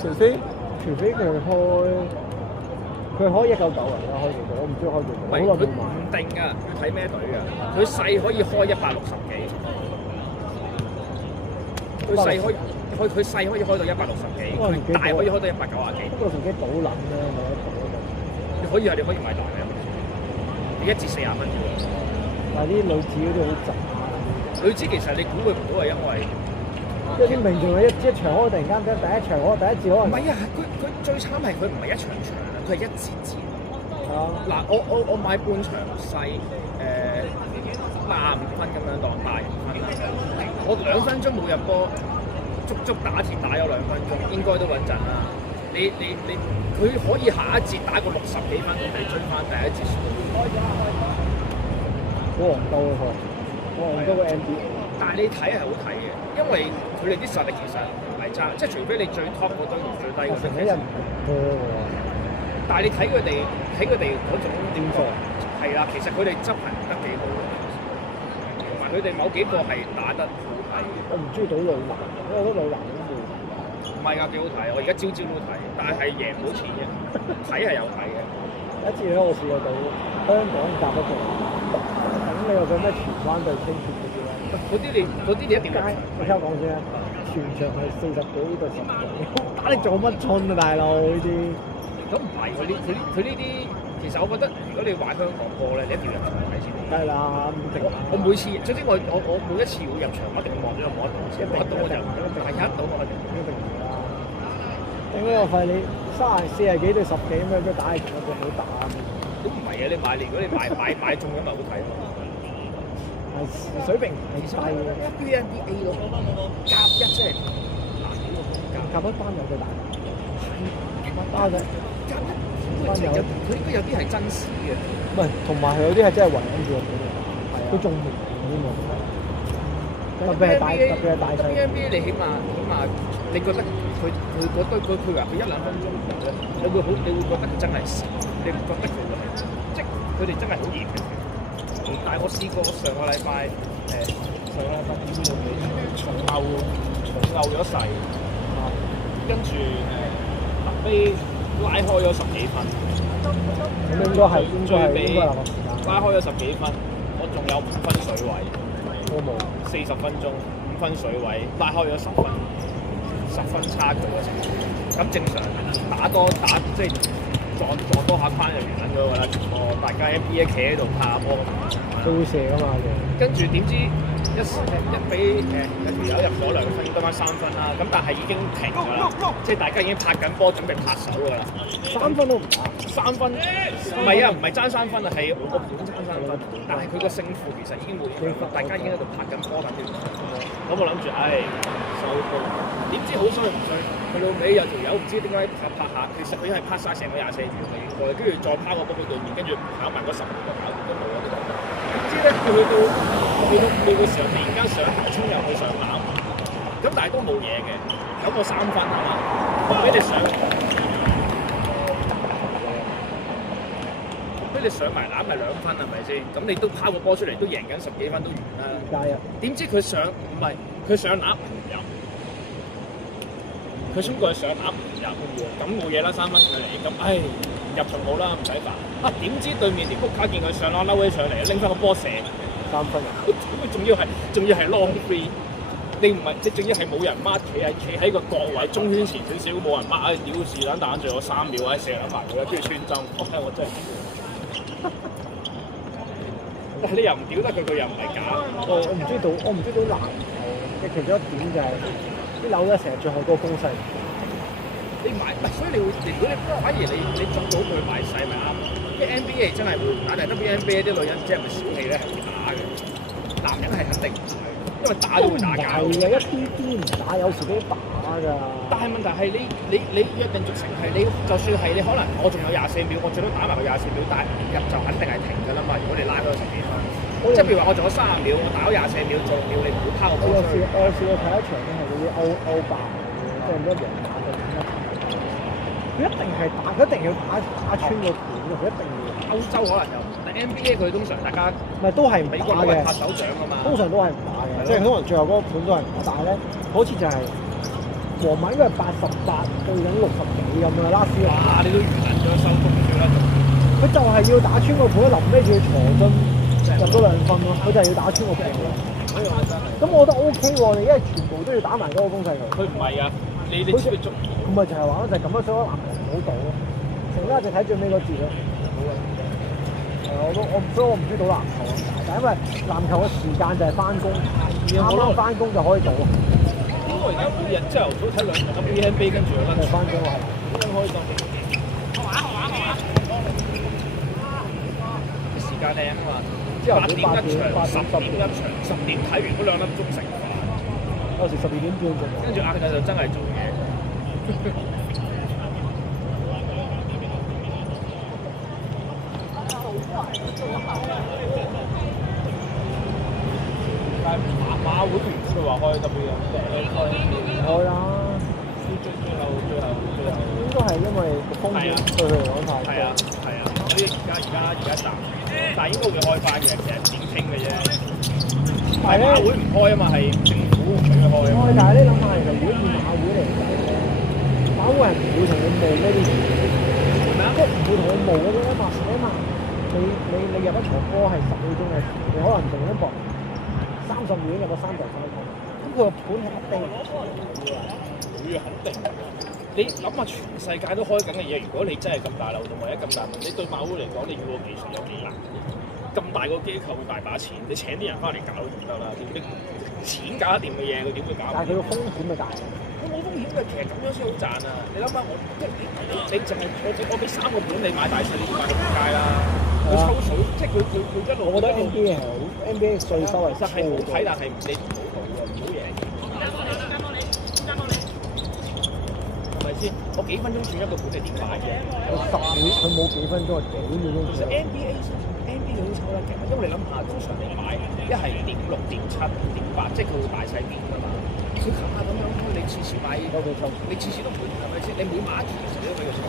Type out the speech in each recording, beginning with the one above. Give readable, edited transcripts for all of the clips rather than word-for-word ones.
除非佢開199啊，開幾多？我唔知開幾多，好耐佢冇買。唔定㗎，要睇咩隊㗎。佢細可以開160幾，佢細可以開到160幾，佢大可以開到190幾。不過成機倒撚咧，冇得倒。你可以買大嘅，你1至40蚊啫喎。但係啲女子嗰啲好雜。女子其實你估佢唔到係因為。即係啲命仲係一場開，突然間第一場開第一節可能。唔係啊，佢最慘係佢唔係一場場啊，佢係一節節。係啊。嗱，我買半場細85分咁樣當82分啦。我2分鐘冇入波，足打鐵打咗2分鐘，應該都穩陣啦。佢可以下一節打個60幾分，我哋追翻第一節。好戇鳩啊！好戇鳩嘅 NBA。但係你睇係好睇嘅，因為佢哋啲實力其實唔係差，即係除非你最 top 嗰堆同最低嗰堆。成日人多喎。但係你睇佢哋嗰種點做，係啦，其實佢哋執行得幾好嘅，同埋佢哋某幾個係打得好睇。我唔中意賭女籃，因為我覺得女籃都冇。唔係㗎，幾好睇，我而家朝都睇，但係贏唔到錢嘅，睇係有睇嘅。有一次咧，我試過賭香港夾得中，咁你又講咩荃灣對清泉嗰啲咧？嗰啲你一定街，我聽我講先啊，全場係40幾對10幾，打你做乜春啊，大佬呢啲？咁唔係佢呢啲，其實我覺得如果你玩香港波咧，你一定要入場睇先。梗係啦，我每次，總之我每一次會入場，我一定望咗有冇得賭，冇得賭我就唔係一賭我就一定唔啦。頂呢個肺你40幾對10幾咁樣，都打嚟做乜嘢好打？咁唔係啊！你如果你買中咗咪好睇咯。係水平係細嘅。NBA 咯，甲一即係夾一班有對大。包仔。甲一佢應該有啲係真屎嘅。唔係，同埋佢有啲係真係圍緊住嘅。佢仲明添喎。特別係大細。NBA 你起碼你覺得佢嗰堆佢話佢1-2分鐘咧，你會覺得佢真係屎，你唔覺得佢係即係佢哋真係好嚴嘅。但係我試過上個禮拜重拗咗勢，跟住特飛拉開咗10幾分，咁應該係拉開咗10幾分，我仲有5分水位，我冇40分鐘5分水位，拉開咗10分差距嘅情況，咁正常打即係撞多下框就完緊咗㗎啦。大家 NBA 企喺度拍下波，佢會射㗎嘛？跟住點知一俾一條友入咗2分，得翻3分啦。咁但係已經停㗎啦，即係大家已經拍緊波，準備拍手㗎啦。3分都唔打，3分唔係啊，唔係爭3分啊，係我本爭3分，但係佢個勝負其實已經冇影響，大家已經喺度拍緊波緊住。咁我諗住，收工。點知好衰唔衰？去到尾有條友唔知點解拍下，其實佢係拍晒成個24秒嘅應該，跟住再拋個波俾對面，跟住跑埋嗰10秒跑都冇啊！點知咧，佢去到尾嘅時候，突然間上衝入去上籃，咁但係都冇嘢嘅，有個3分係嘛？俾你上埋籃咪2分係咪先？咁你都拋個波出嚟，都贏緊10幾分都完啦。加入。點知佢上籃唔入，佢衝過去上籃唔入，咁冇嘢啦3分佢嚟，咁入就冇啦，唔使煩。點知對面啲谷卡見佢上籃嬲起上嚟，拎翻個波射3分。佢仲要係 long three， 你唔係即仲要係冇人 mark， 企喺個角位中圈前少少冇人 mark， 屌是撚打住我3秒射撚埋佢，跟住穿針，我真係。但係你又唔屌得佢，佢又唔係假。我唔知道籃球嘅其中一點就係啲樓咧成日最後嗰個攻勢。你買唔係，所以你會如果你反而你捉到佢賣細咪啱。啲 NBA 真係會打，但係 WNBA 啲女人即係咪小氣咧係會打嘅。男人係肯定唔會，因為打都會打交。係嘅，一啲唔打，有時都打㗎。但係問題係你約定俗成係你，就算係你可能我仲有24秒，我最多打埋個24秒，但係入就肯定係停㗎啦嘛。如果你拉開10幾分，即係譬如話我仲有30秒，我打咗24秒做秒，你唔會拋個波出去。我有試過睇一場咧係嗰啲歐霸，即係咩人打嘅點咧？佢一定係打，佢一定要打穿個盤嘅，佢一定要。歐洲可能有，但 NBA 佢通常大家唔係都係唔打嘅，拍手掌㗎嘛。通常都係唔打嘅，即係可能最後嗰個盤都係唔打，但係咧好似就係佢皇馬應該係88對緊60幾咁啊，拉斯華。哇！你都完咗收工少啦，佢就係要打穿個盤，臨尾仲要坐樽入咗2分咯，佢就係要打穿個盤咯。咁我覺得 OK 喎，你因為全部都要打埋嗰個攻勢佢。佢唔係啊，你知佢做，咁咪就係話咯，就係咁樣，所以籃球唔好賭咯。成日就睇最尾嗰節咯。所以我唔中意賭籃球咁解，但係因為籃球嘅時間就係翻工，啱啱翻工就可以賭。因為而家每日朝頭早睇2場 NBA 跟住又就翻工係，點樣可以當平時？時間靚啊嘛，8點一場，10點一場，10點睇完嗰2粒鐘食飯，有時12點半仲。跟住晏晝就真係做嘢。但係馬會唔知佢話開 W 開啦。最後應該係因為個風險對佢嚟講太係啊，所以而家暫，但係應該會開翻嘅，其實點傾嘅啫。係馬會唔開啊嘛，係政府俾佢開啊嘛。但係你諗下，其實如果以馬會嚟計咧，馬會係唔會同你冒呢啲嘢，即係唔會同你冒嗰啲啊嘛。你入一場波係10秒鐘嘅，你可能淨一搏30秒入個3球3分，咁佢個盤係一定會肯定。你諗下全世界都開緊嘅嘢，如果你真係咁大漏洞或者咁大問題，你對馬會嚟講，你要個技術有幾難？咁大個機構大把錢，你請啲人翻嚟搞都唔得啦。你錢搞得掂嘅嘢，佢點會搞？但係佢個風險咪大？佢冇風險嘅，其實咁樣先好賺啊！你諗下我，你淨係我俾3個盤你買大細，你要買到撲街啦！佢抽水，即係佢一路。我覺得 NBA 係好 NBA 稅收係真係好睇，但係你唔好賭啊，唔好贏。係咪先？我幾分鐘轉一個盤，你點買嘅？佢10秒，佢冇幾分鐘，係幾秒鐘。其實 NBA 都抽得勁，因為你諗下，通常你買一係.6、.7、.8，即係佢會大細邊㗎嘛。佢冚下咁樣，你次次買，你次次都唔會係咪先？你每買一次，其實你都俾佢抽。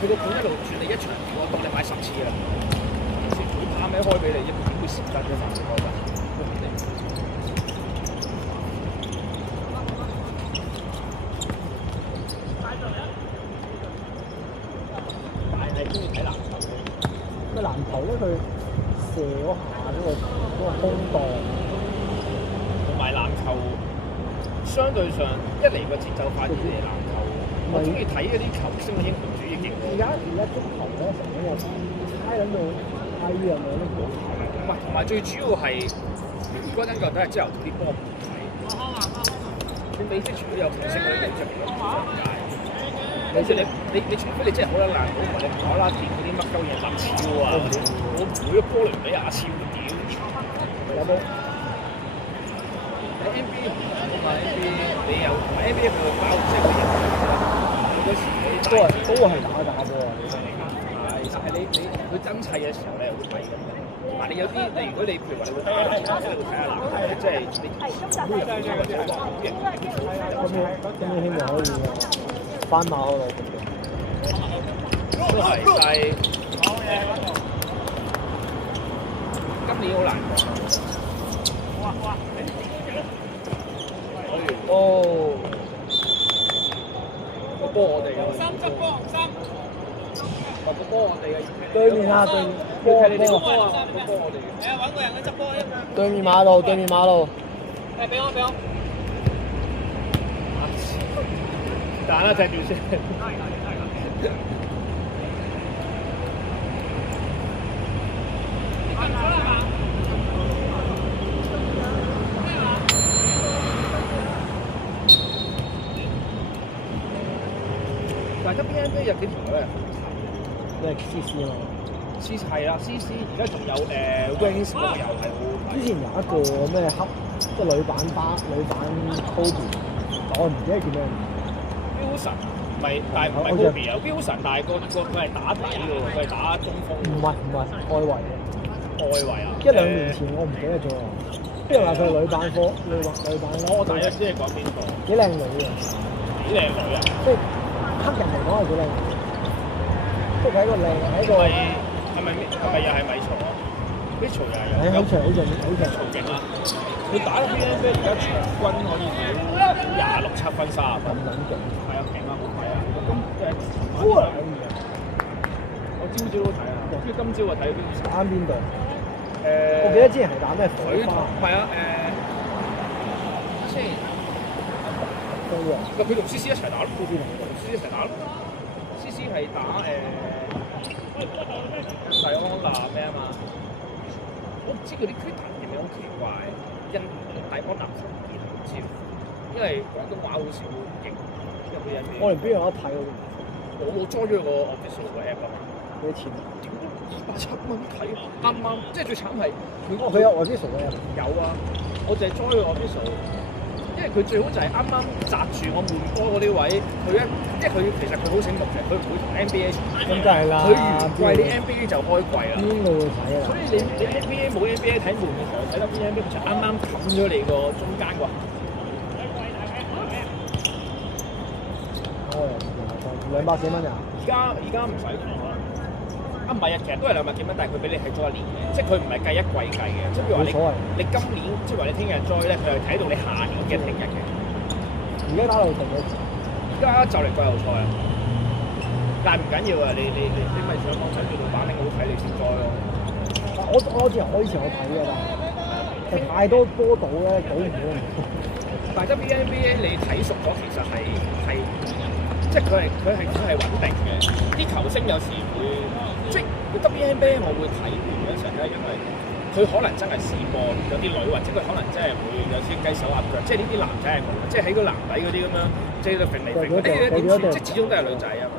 佢個盤一路轉你一場，我當你買10次啦。佢怕咩開俾你？點會蝕得嘅反正開㗎？但係中意睇籃球嘅。咩籃球咧？佢射嗰下嗰個空檔，同埋籃球相對上一嚟個節奏快啲嘅籃球，我中意睇嗰啲球星嘅英雄主義勁。而家足球咧成日又猜撚到閪咁樣都好睇。唔係，同埋最主要係嗰陣覺得係朝頭早啲波唔睇。你美式全部有球星嗰啲人出嚟咯，唔解。你除非你真係好撚爛，唔係你無啦啦掂嗰啲乜鳩嘢立超啊！我每個波嚟比亞超屌，有冇？喺 NBA 唔同啊嘛 ，NBA 你有同埋 NBA 佢會爆即係佢人好多時都係打波啊！係，但係你佢真砌嘅時候咧會睇嘅。同埋你有啲你如果你譬如話你會睇籃球，即係你會睇下籃球，即係你每日都睇個好型。咁你希望可以翻馬嗰度。都係，但係今年好難講。哦，個波我哋嘅。3執波3。個波我哋嘅。對面啊，對面。波啊，個波我哋嘅。係啊，揾個人去執波啊！對面馬路，對面馬路。誒，俾我。打啦，踢住先。但係今年 NBA 有幾條女係好睇，你係 CC 啊嘛 ？CC 係啦，CC 而家仲有Wings 嗰個又係好好睇。之前有一個咩黑，即係女版 Kobe， 我唔記得叫咩。Wilson 唔係，但係唔係 Kobe 啊 ，Wilson 但係佢係打底嘅喎，佢係打中鋒。唔係外圍嘅。外圍啊！1、2年前我唔記得咗啦。啲人話佢係女版科，女版。我大約知你講邊個？幾靚女嘅。幾靚女啊！即係黑人嚟講係幾靚女。即係佢係一個靚，係一個。係咪又係米曹啊？米曹又係有。好長。曹勁啊！佢打 NBA 而家場均可以26、7分30分，咁撚勁，係啊，勁啊，好睇啊！咁我今朝都睇啊，跟住今朝我睇邊場？啱邊度？我記得之前係打咩火佢花？係啊，先對喎，佢同 CC 一齊打咯，同 CC 一齊打咯。CC 係打黎安娜咩啊嘛？我唔知佢啲決定點樣好奇怪，因黎安娜同唔知，因為廣東話好少認，因為人哋我連邊有得睇我都唔知。我裝咗個 official 個 app 啊嘛，幾多錢啊？點都270蚊睇，啱啱即係最慘係佢有 official 嘅 app。有啊，我就係裝咗個 official。因為佢最好就係啱啱擲住我換波嗰啲位，佢即係佢其實佢好醒目嘅，佢唔會同 NBA 重疊。咁就係啦。佢完季你 NBA 就開季啦。邊個會睇啊？所以你 NBA 冇 NBA 睇悶嘅時候，睇得 NBA 就啱啱冚咗你個中間個。哦，200幾蚊啊？而家唔使啊，唔係啊，其實都係200幾蚊，但係佢俾你睇咗一年嘅，即係佢唔係計一季計嘅，即係譬如話你今年，即係話你聽日 join 咧，佢係睇到你下年嘅聽日嘅。而家打到停咗，而家就嚟季後賽啊！但係唔緊要啊，你咪上網睇住度版，你好睇你先 join 咯。我以前有睇㗎啦，係太多波賭咧，賭唔到。但係 WNBA 你睇熟咗，其實係即係佢係穩定嘅。啲球星有時會即係 WNBA 我會睇完嘅時候咧，因為佢可能真係試過有啲女，或者佢可能真係會有啲雞手鴨腳，即係呢啲男仔係冇，即係喺個籃底嗰啲咁樣，即係喺度揈嚟揈去，即係始終都係女仔啊嘛。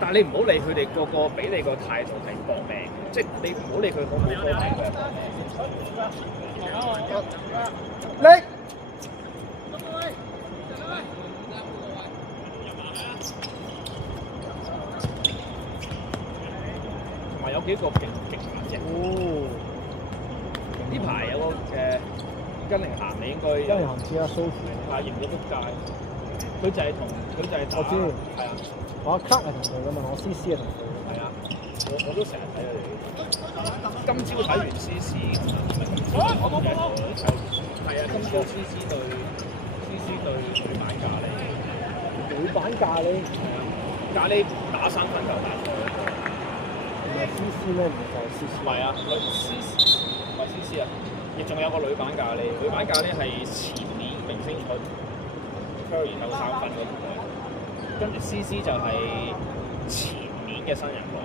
但係你唔好理佢哋個俾你個態度係搏命，即係你唔好理佢好唔好搏命嘅。你同埋有幾個勁顏值。哦，呢排有個根寧涵，你應該根寧涵知啦，蘇芙啊，贏咗撲街。佢就係打，我知，係啊，我卡係同佢噶嘛，我 CC 係同佢。係啊，我都成日睇佢哋。今朝睇完 CC，我都係啊，今朝 CC 對女版咖喱，女版咖喱，咖喱打3分球大賽。唔係 CC 咩？唔係 CC。唔係啊，唔係 CC 啊，亦仲有個女版咖喱，女版咖喱係前年明星賽 Curry 有3分嗰條嘅，跟住 CC 就係前年嘅新人王，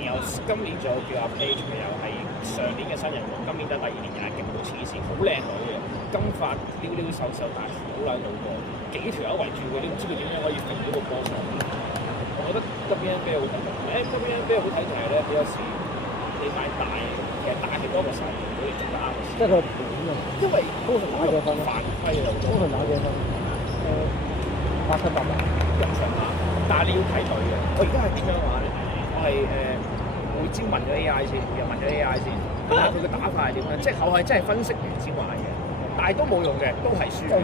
然後今年仲有叫阿 Page，又係上年嘅新人王，今年得第2年又係勁到黐線，好靚女嘅，金髮溜溜瘦瘦，但係好撚老個，幾條友圍住佢，你唔知佢點樣可以揈到個波上去。我覺得 WNBA 好睇，WNBA 好睇就係咧，你有時你買大，其實大係多過細，佢哋做得啱。即係佢盤啊，因為通常打幾分啊？犯規啊，通常打幾分？8、7、8咁上下，但係你要睇佢嘅。我而家係點樣話咧？我係會先問咗 AI 先，又問咗 AI 先，睇下佢嘅打法係點樣。即係我係真係分析完先話嘅，但係都冇用嘅，都係輸嘅。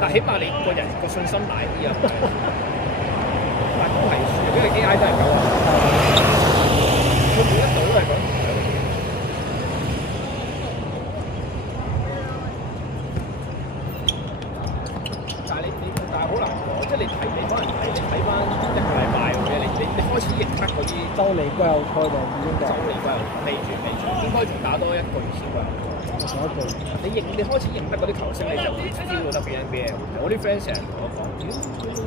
但係起碼你個人個信心大啲啊。但係都係輸，因為 AI 都係咁啊。佢每一隊都係咁。但係好難講，即係你可能睇翻1個禮拜咁嘅，你開始認得嗰啲就嚟季後賽就已經夠。就嚟季後賽，未住，應該仲打多1個月先季後賽。仲有一個。你開始認得嗰啲球星，你就知道得 NBA。我啲 friend 成日同我講，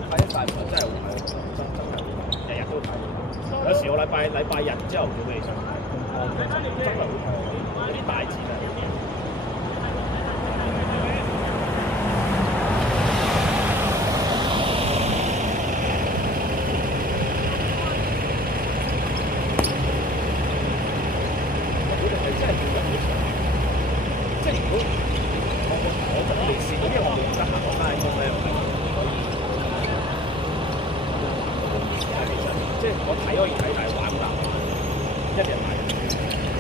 睇一大場真係好睇，真係好睇，日日都睇。有時我禮拜日朝頭早俾你上睇，真係好睇，有啲大戰啊！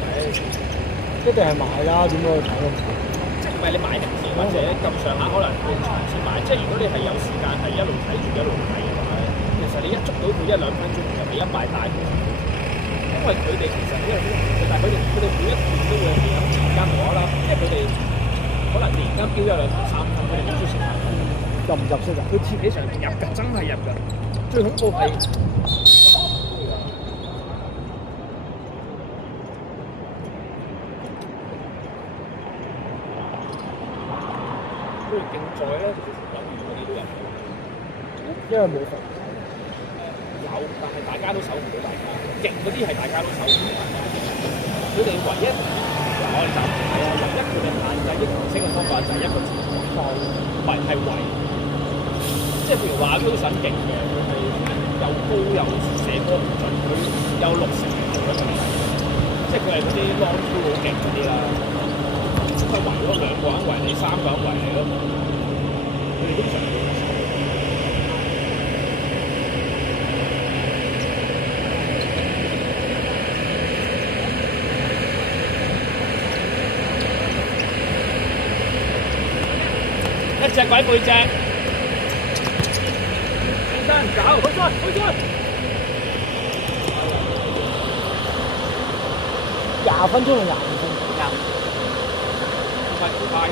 一定係買啦，點解去睇啊？即係唔係你買定先，或者咁上下可能半場先買。即係如果你係有時間係一路睇住一路睇嘅話咧，其實你一捉到佢1-2分鐘，其實你一敗大嘅。因為佢哋其實因為但係佢哋每一段都會有時間無啦啦，因為佢哋可能突然間飆咗2三分，佢哋好中意食飯。入唔入色㗎？佢貼起上嚟入㗎，真係入㗎。最恐怖係佢哋競賽咧，其實諗完嗰啲都入。因為冇罰。有，但係大家都守唔到大家。勁嗰啲係大家都守唔到大家。佢哋唯一我哋就係唯一佢哋限制啲球星嘅方法就係一個字，唔係圍。即係譬如話標準勁嘅，佢係又高又射波唔準，佢有60咁樣。即係佢係嗰啲 long two 好勁嗰啲啦。咁佢圍咗2個人圍你，3個人圍你咯。佢哋通常一隻鬼背脊，起身走，去出20分鐘定25分鐘？唔係好快嘅。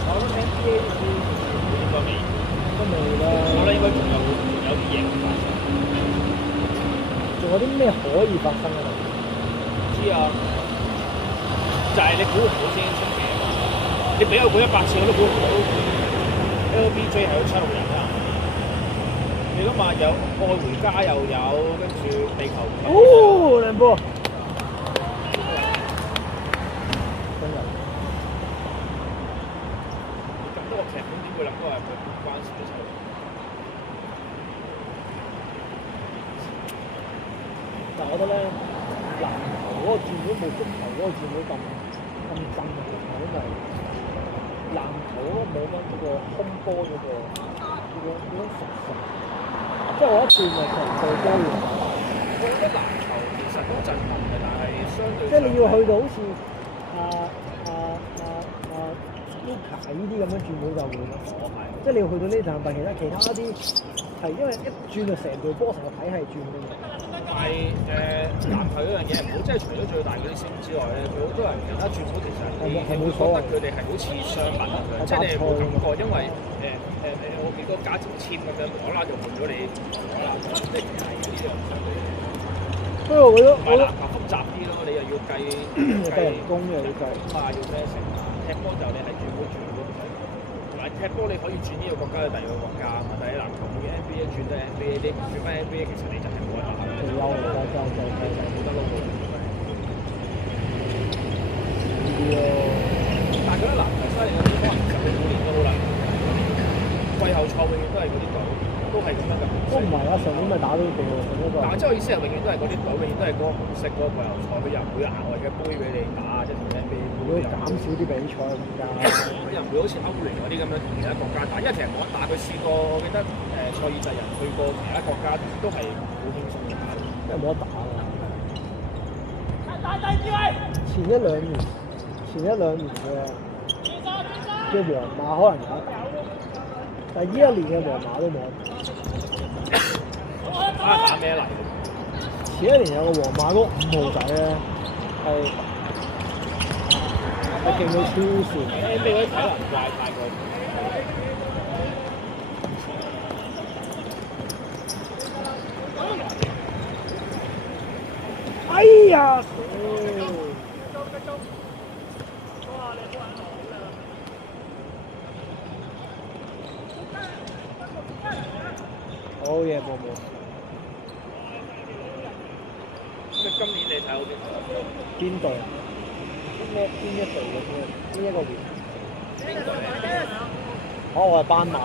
我覺得 NBA 應該未。都未啦。我覺得應該仲有啲嘢發生。仲有啲咩可以發生啊？唔知啊，就係你估唔到先出奇啊嘛！你俾我估100次我都估唔到 LBJ 係有7路人啊！你諗下有愛回家又有，跟住地球哦，兩波。真係。咁多個劇本點會諗到係佢關事嘅7路人？但係我覺得咧，籃球嗰個轉會冇足球嗰個轉會咁震嘅，因為籃球嗰個冇乜嗰個空波嗰種屬性，即係我一轉就成隊波嘅。我覺得籃球其實都震撼嘅，但係相對即係你要去到好似Luka 呢啲咁樣轉會就會咯。即係你要去到呢陣，但其他啲係因為一轉就成隊波成個體系轉嘅嘛。但係籃球呢樣嘢唔好，即係除咗最大嗰啲星之外咧，佢好多人其他轉會其實你會覺得佢哋係好似商品咁樣，即係你冇感覺，因為我幾個價錢簽咁樣，無啦啦就換咗你，無啦啦即係係呢樣相對。不過我覺得買籃球複雜啲咯，你又要計人工又要計要咩成啊？踢波就你係轉會轉都唔使。同埋踢波你可以轉呢個國家去第二個國家啊嘛，但係籃球嘅 NBA 轉得 NBA， 你唔轉翻 NBA 其實你就係冇得打。就冇得撈但係覺得籃球犀利嘅地方，其實你每年都好難。季後賽永遠都係嗰啲隊，都係咁樣嘅。都唔係啊，上年咪打到地喎，上一個。但係即係我意思係永遠都係嗰啲隊，永遠都係嗰個模式嗰個季後賽，佢又唔會有額外嘅杯俾你打，即係同 NBA。會減少啲比賽咁㗎。佢又唔會好似歐聯嗰啲咁樣同其他國家打，因為其實我打佢試過，我記得塞爾特人去過其他國家都係好輕鬆嘅打，因為冇得打啊。前一兩年嘅皇馬可能有得打，但係呢一年嘅皇馬都冇得打。打咩嚟？前一年有個皇馬嗰5號仔咧，係勁到超線。NBA 嗰啲體能怪太過。哎呀！好嘢，冇。咁今年你睇好邊隊？邊一隊嘅邊一個聯？邊隊咧？我係斑馬。好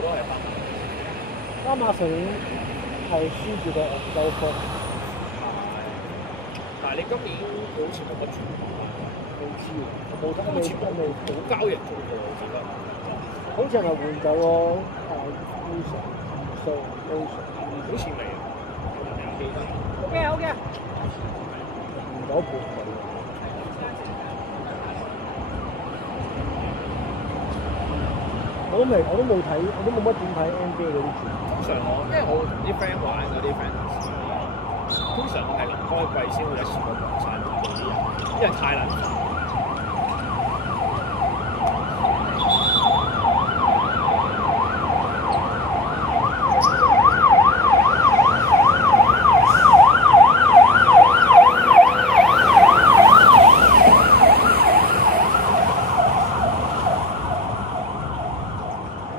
多係斑馬。斑馬上年係輸住個歐洲區。但係你今年好似冇乜轉變，冇知喎，我冇得好似冇交易做過，我覺得。好似係咪換走個好似未，我唔記得。好嘅。換咗盤。我都冇睇，我都冇乜點睇 NBA 嗰啲轉。通常因為我同啲 friend 玩嗰啲 friend，通常我係臨開季先會一次過講晒嗰啲人，因為太難煩。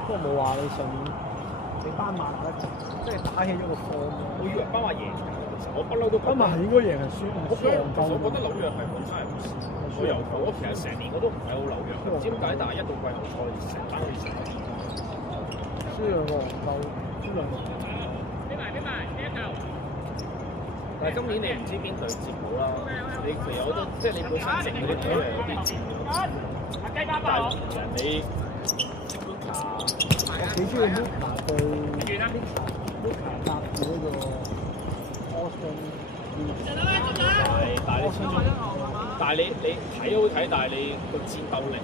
不過冇話你上年你斑馬打得即係打起咗個 form。我以為斑馬贏㗎，其實我不嬲都斑馬係應該贏係輸唔輸唔夠。我覺得紐約係本身係唔輸，我由頭我其實成年我都唔睇好紐約，唔知點解，但係一到季後賽成班好似成年。輸兩個唔夠，輸兩個。但係今年你唔知邊隊接好啦，你其實我都即係你本身剩嗰啲隊係有啲轉嘅，但係人你。我幾中意 Luka 對 Luka 搭住嗰個 Austin。但係你始終，但係你睇好睇，但係你個戰鬥力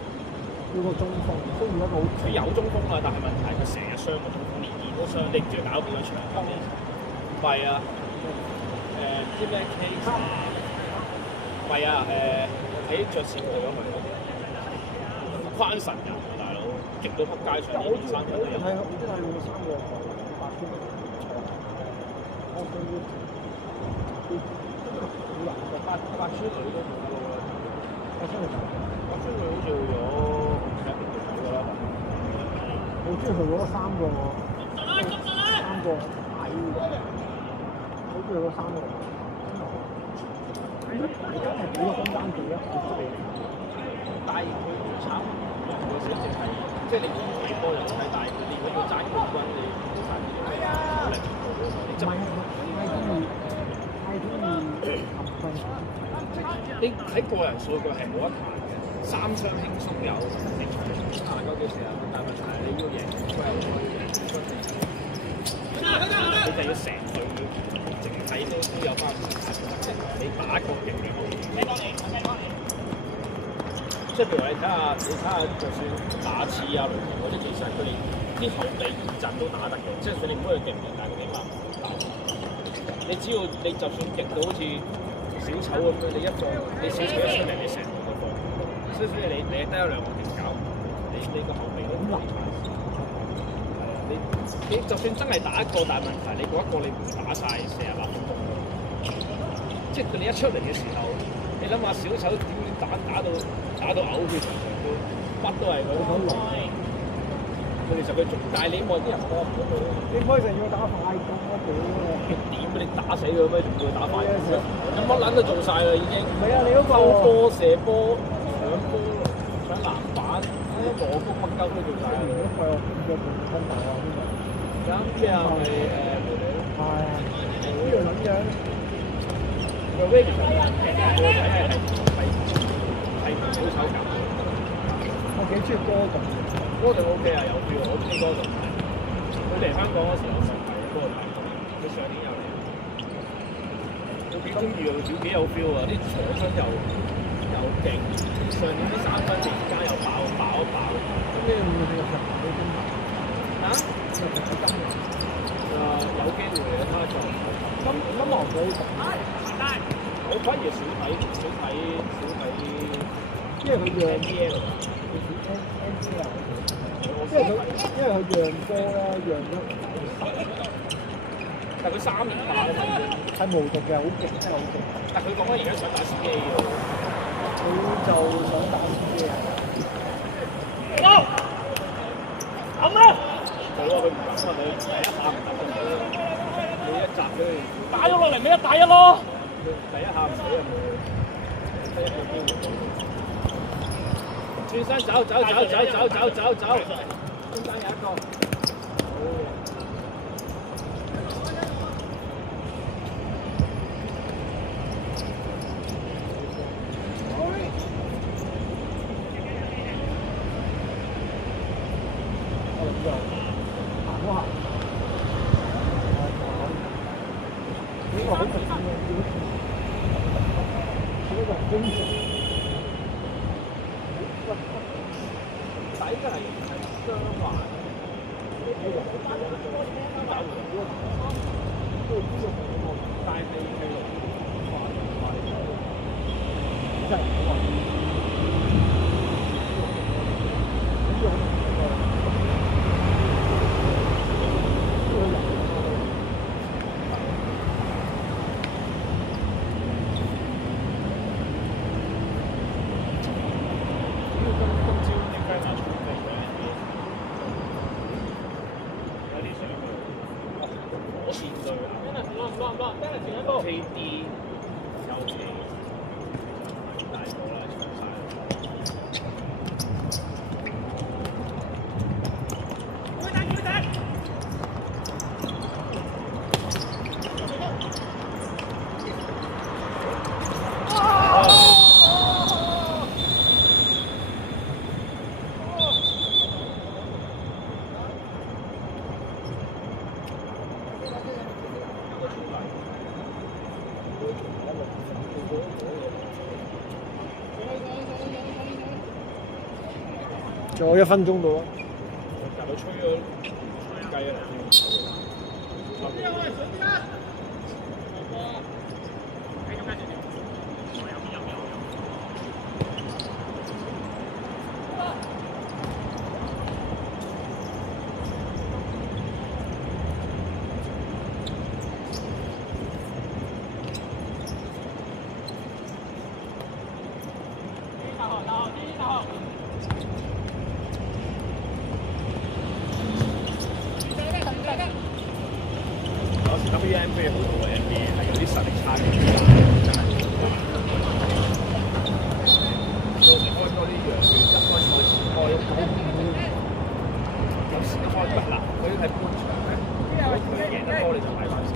要個中鋒，需要一個好。佢有中鋒啊，但係問題佢成日傷個中鋒，年年都傷，你唔知佢打到幾多場？唔係啊，知咩 case 啊？唔係啊，喺爵士過咗去咯，關神人啊大佬，極到撲街上年三分一。係，我真係用3個8分錯。我想要好難嘅八村壘都冇咯，八村壘好似去咗睇邊條睇㗎啦。我中意佢嗰3個大好中意嗰3個。而家係幾個分單幾啊？但係佢好慘，有時淨係即係你睇波又睇，但係你如果要爭冠軍，你冇晒啲咩力度咯。你真係你喺個人數據係冇得彈嘅，3槍輕鬆有4場，大概幾時啊？但係問題係你要贏季後賽，你就要成隊整體都有翻，即係你打一個勁嘅好。即係譬如你睇下，就算打次啊、雷霆嗰啲，其實佢哋啲後備陣都打得嘅，即係你唔好去勁嘅，但係佢起碼唔打。你只要你就算勁到好似小丑咁樣，你小丑一出嚟，你成隊都放。所以你得一兩個勁搞，你個後備都好難。你就算真係打一個，但係問題你嗰一個你唔會打晒48分鐘。即係你一出嚟嘅時候，你諗下小丑點樣打到嘔血場上都乜都係佢好耐。佢其實佢仲，但係你望啲人幫唔到佢。你唔可以成日要打快攻啊！屌你點你打死佢咩？仲要打快攻？有乜撚都做晒啦已經。唔係啊！你嗰個收波、射波、搶波、搶籃板、助攻乜鳩都做晒。如果快樂嘅半分球啊！呢個咁之後係係啊，呢樣撚樣。個 w i 其實我睇係唔好手感。我幾中意哥頓，哥頓 OK 啊，有 feel，我中意哥頓。佢嚟香港嗰時候我實係哥頓睇過，佢上年又嚟，我幾中意啊，佢幾有 feel 啊，啲長身又勁，上年啲3分突然間又爆。咁你會唔會入到金牌？啊？入到金牌？有機會嘅，他就金牛隊。我反而少睇，因為佢讓 NBL，因為佢讓波啦，讓得，但係佢3連霸都係無敵嘅，好勁，真係好勁。但係佢講緊而家想打 CBA 喎，佢就想打 CBA 啊！冇啊，佢唔敢啊，佢第一下唔敢啊，你一集佢打咗落嚟咪1打1咯。第一下唔死啊！得一個機會。轉身走，中間有一個。呢個好明顯嘅，呢個係精神。底嘅係 KD 有期大個啦，長晒。仲有1分鐘到咯。但佢吹咗雞啊！WNBA 好多 NBA 係有啲實力差嘅，真係。到時開多啲樣，一開賽前開，有時一開唔係嗱，佢係半場咧，如果佢贏得多，你就買翻晒。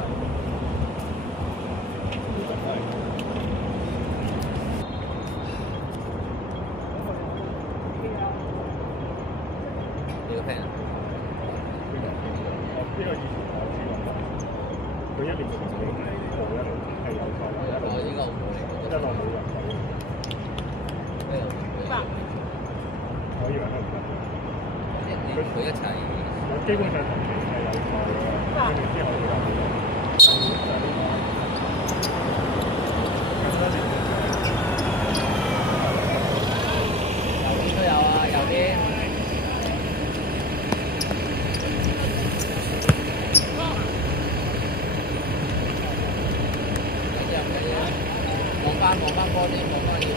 呢個 plan 啊？呢個以前我知道，佢1年前已經做一路係有賽，我應該冇嚟過。一路冇入隊，我以為都唔得。佢一齊，我基本上同期係有賽嘅，跟住之後就有啲都有啊，有啲。望翻波先，望翻要。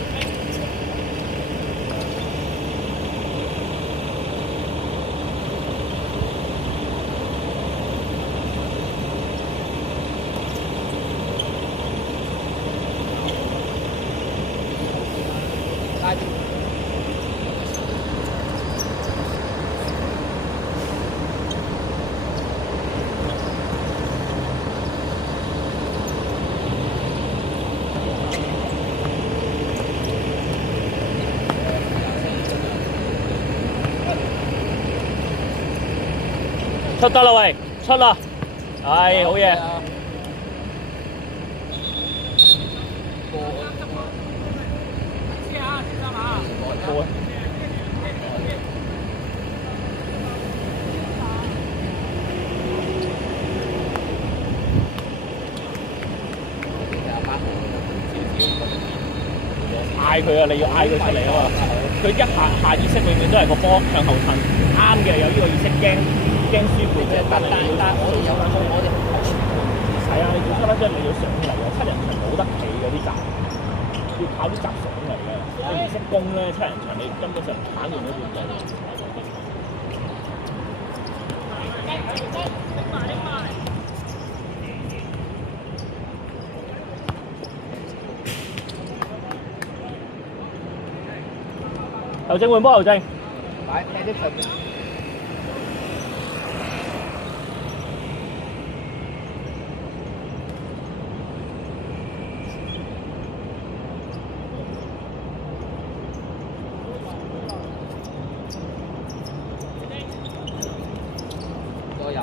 拉住。出得啦喂，出啦！唉，好嘢。過啊！嗌佢啊！你要嗌佢出嚟啊嘛！佢一下意識裏面都係個波向後褪，啱嘅有呢個意識，驚輸賠啫。但我哋有我哋係啊！你做7分鐘你要上嚟啊！7人場冇得企嗰啲閘，要靠啲閘上嚟嘅。你唔識攻咧，7人場你根本上癱瘓咗半隊。球證換波，球證。擺聽啲球員。都有。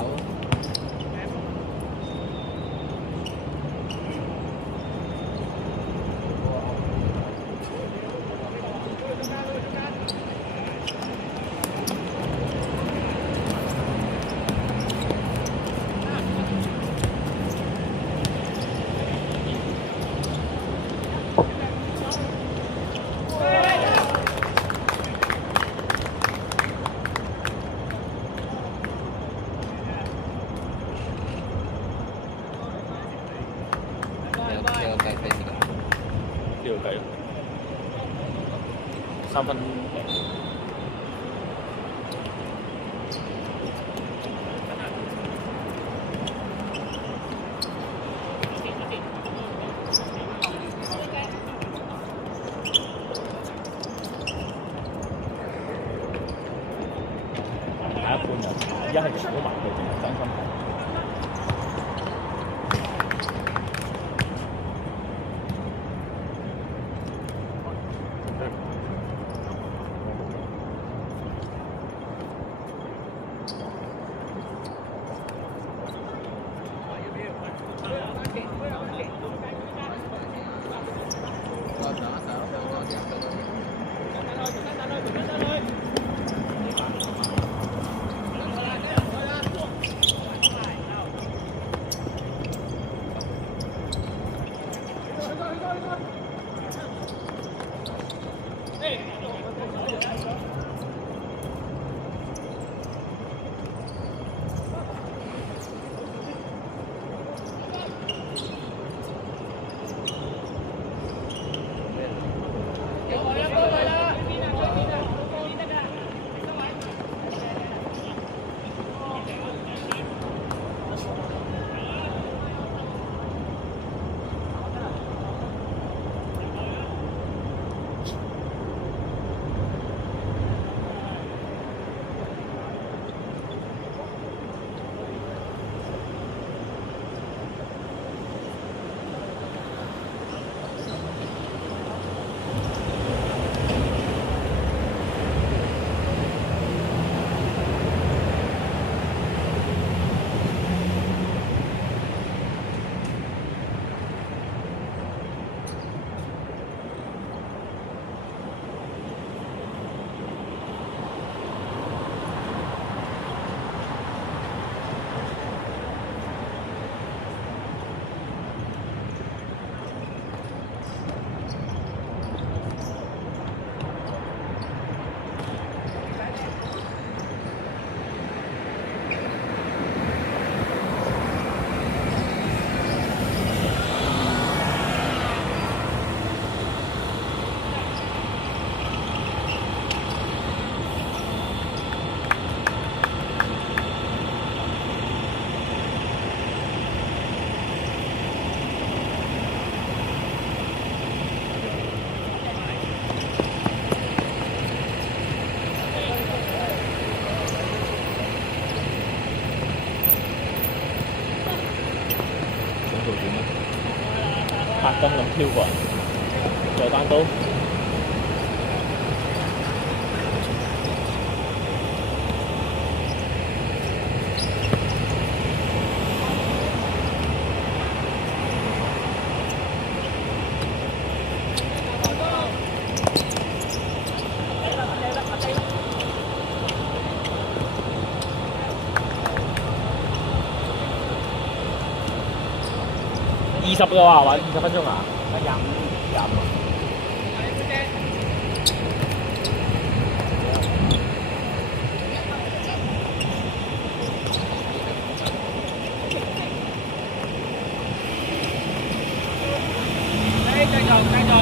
呢個計時間。呢度計咯，3分零。一係數埋佢，定係真心睇。拍燈咁挑過人，再單刀。20嘅話，玩20分鐘啊？25啊。繼續。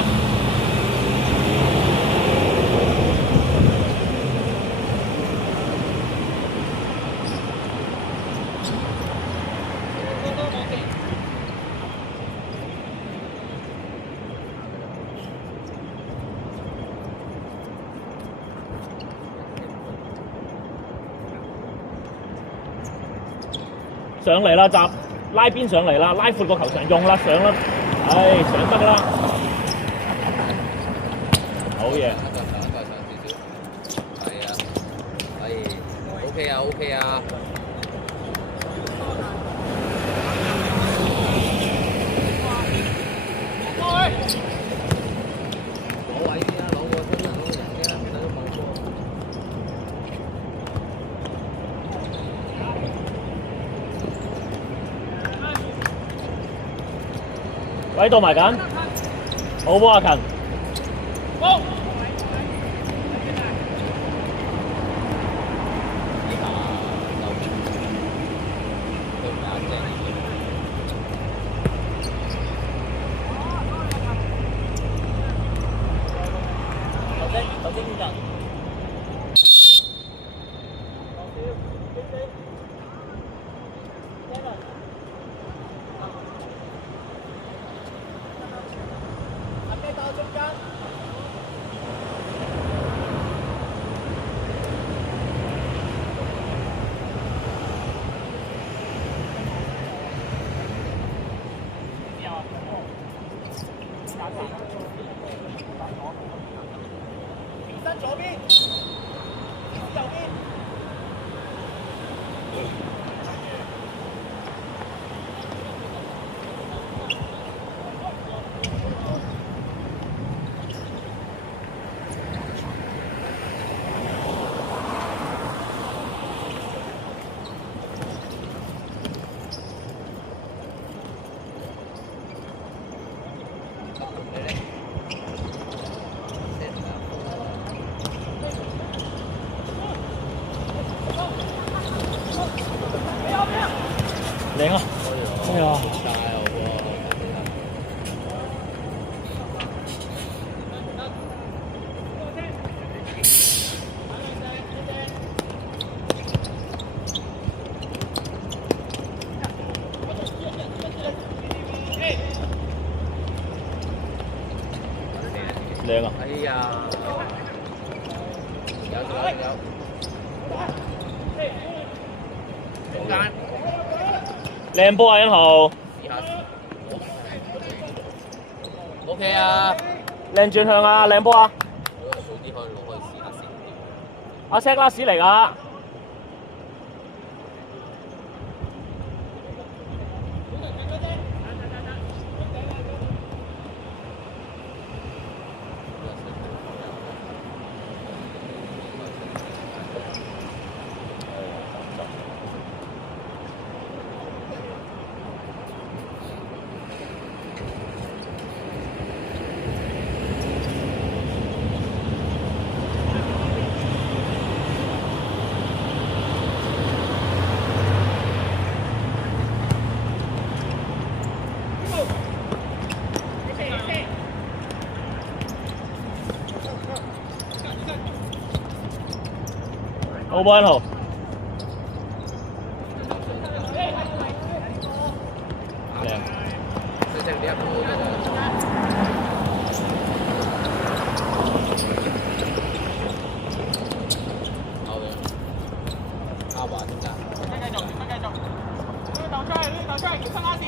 上嚟啦，閘拉邊上嚟啦，拉闊個球場用啦，上啦，唉，上得啦，好嘢。係啊，係 OK 啊 OK 啊。攞位先啊，攞個身啊，攞個人先啊，睇到冇波。位到埋緊，好波阿勤。好。靚啊！哎呀！靚啊！哎呀，有。中間。靚波啊，欣豪！試下。OK 啊！靚轉向啊，靚波啊！早啲可以攞去試下先。阿石拉屎嚟㗎！好波欣豪！靚！水晶呢一波嘅啫。好嘅。阿華點解？繼續。鬥出去，搖身拉屎。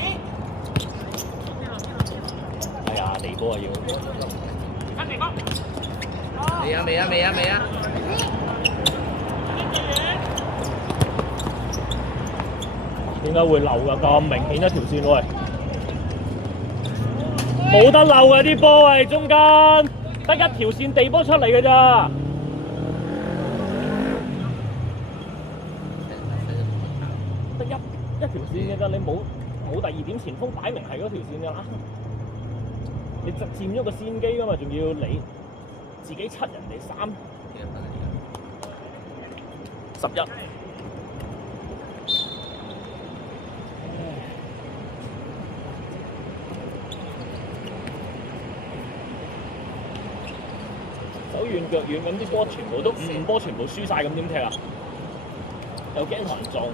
哎呀，地波啊要！跟地波。未啊！點解會漏㗎？咁明顯一條線喂，冇得漏㗎啲波喂，中間得一條線地波出嚟㗎咋。得一條線嘅咋，你冇第二點前鋒，擺明係嗰條線㗎啦。你就佔咗個先機㗎嘛，仲要你自己7人哋3，11。手軟腳軟咁啲波全部都5波全部輸晒咁點踢啊？又驚同人撞。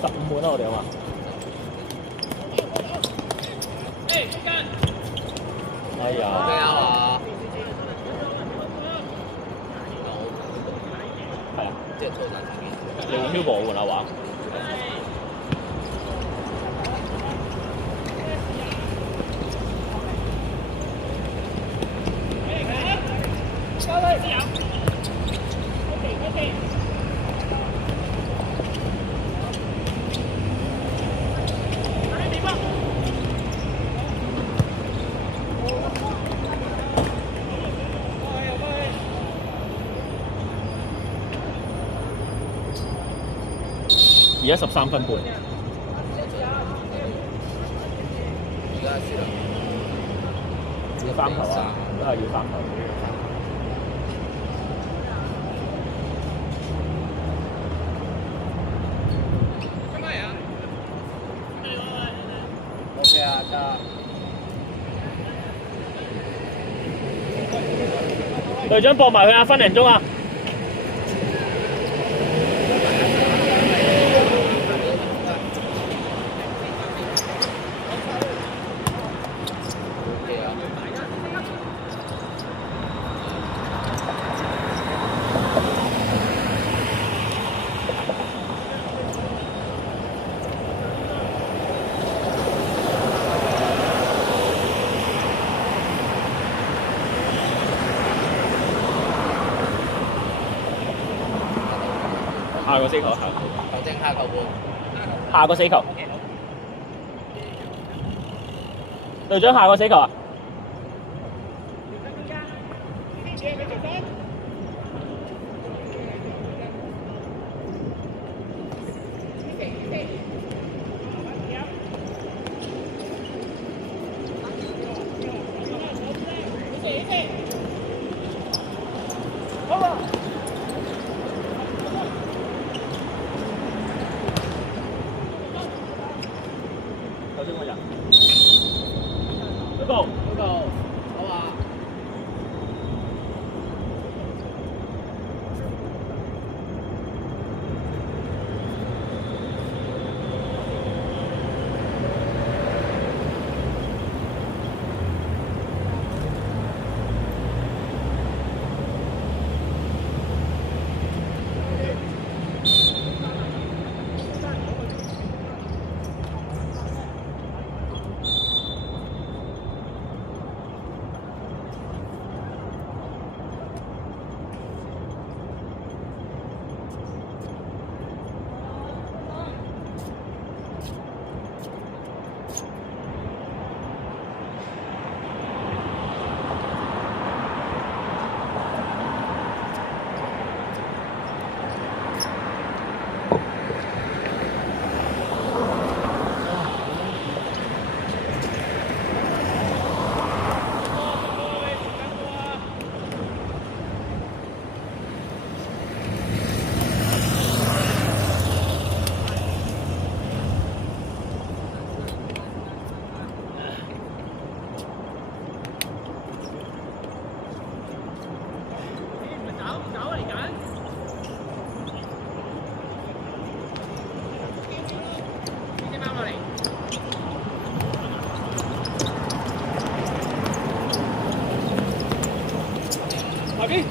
15滿啦，我哋係嘛？哎呀！ OK 啊嘛？係啊，即係拖曬前面。你換標步換下話。而家13分半。而家輸啦，要3球啊！都係要3球。OK 啊，得。隊長搏埋佢啊，分零鐘啊！下個4球，球證下球半。下個4球。隊長下個4球啊！頭先個人，嗰個，好啊。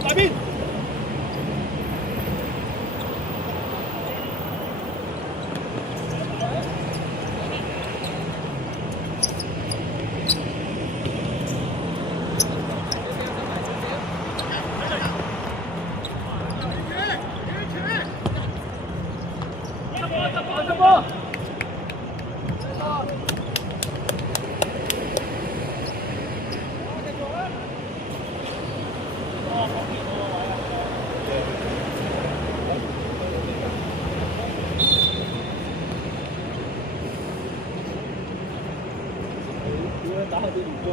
大邊！打下啲聯邦。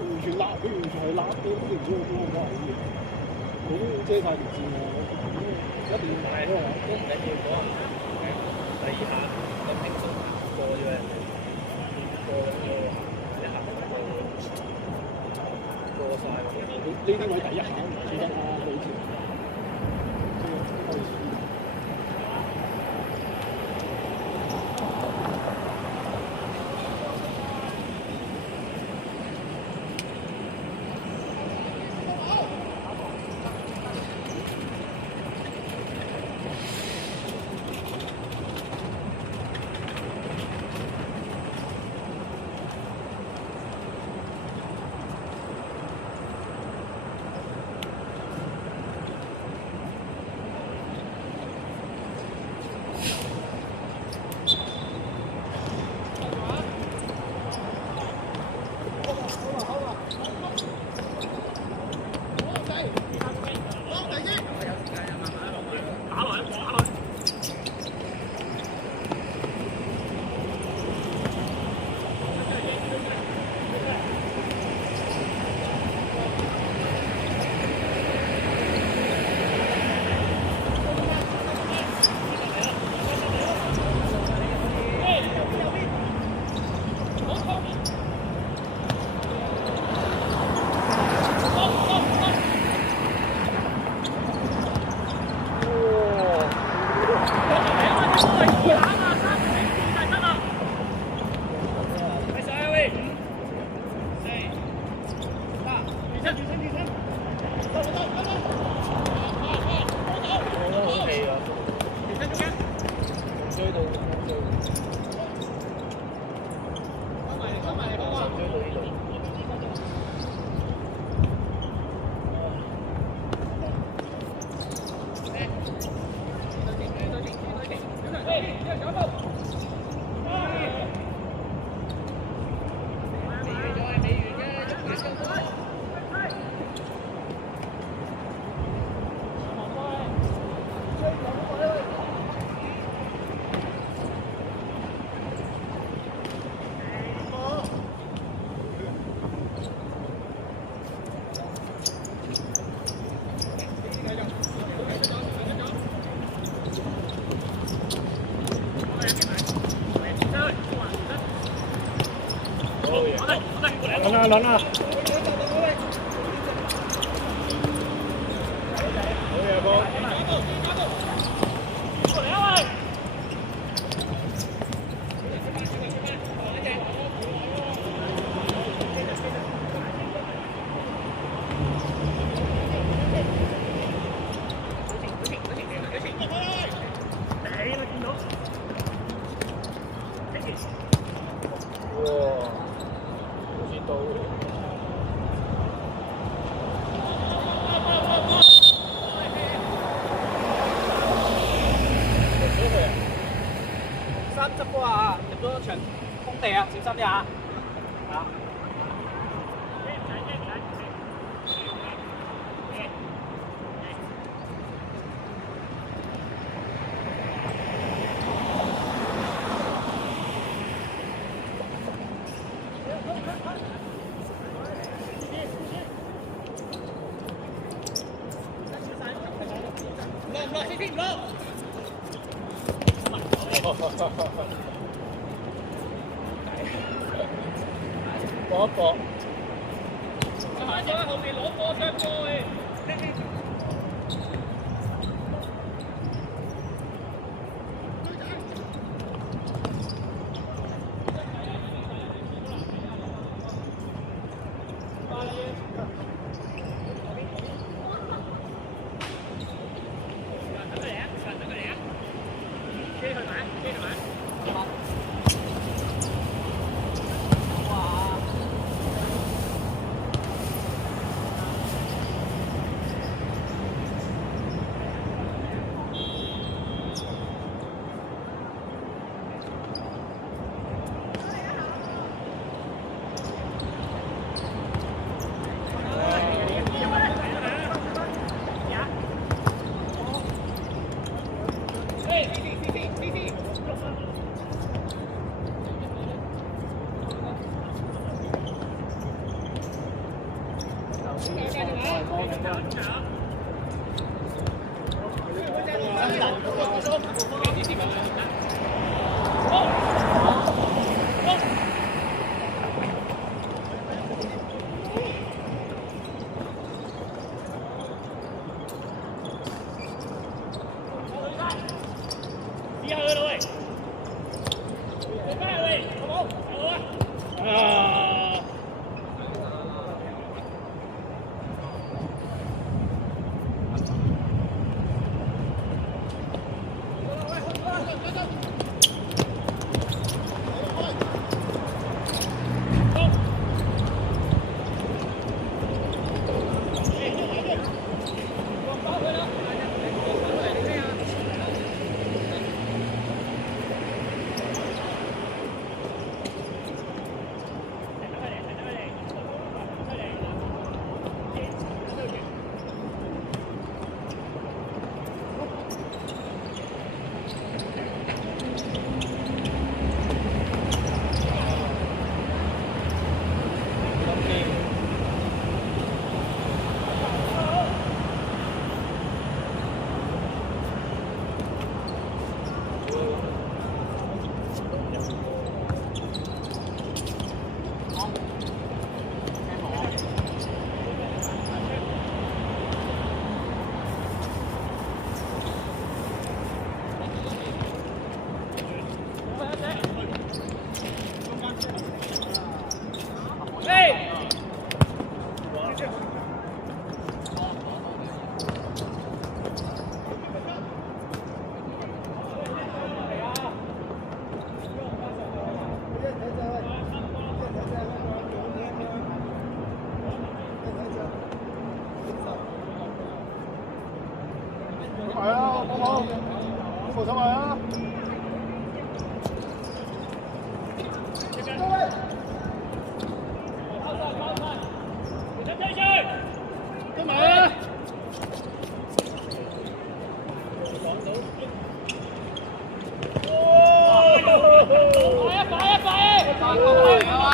完全佢完全係揦到啲唔知佢邊個位嘅，佢都遮晒條線啊！一定要買咯，都唔緊要嗰第二下咁輕鬆過咗人哋，過一下過晒。呢啲位第一下唔記得啦，好似。氣啊！追到追到呢度。輪啊！好嘢波！執波啊！入咗場空地啊，小心啲啊！啊！搏一搏。喺後面攞波雙波嘅。所謂啊！跟埋啊！快啊！